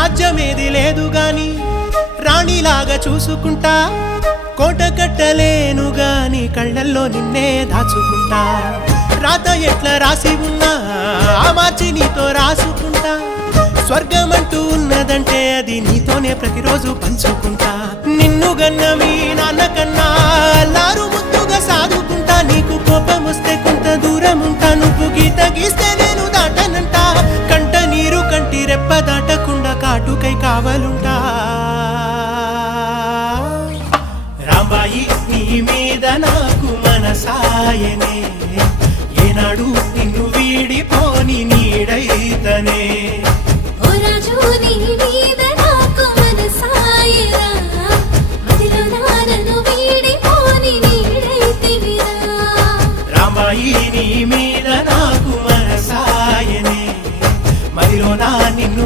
రాజ్యమేది లేదు గాని రాణిలాగా చూసుకుంటా కోట కట్టలేను గాని కళ్ళల్లో నిన్నే దాచుకుంటా. రాత ఎట్లా రాసి ఉన్నా ఆ మార్చి నీతో రాసుకుంటా. స్వర్గమంటూ ఉన్నదంటే అది నీతోనే ప్రతిరోజు పంచుకుంటా. నిన్ను గన్న మీ నాన్న కన్నా లారు ముద్దుగా సాదుకుంటా. నీకు కోపం వస్తే కొంత దూరం ఉంటా నువ్వు గీత గీస్తే నాటుకై కావలుంటా. రాంబాయి నీ మీద నాకు మనసాయనే. ఏనాడు నిన్ను వీడిపోని నీడైతనే. రామాయి నీ మీద నాకు మనసాయనే మదిలో నా నిన్ను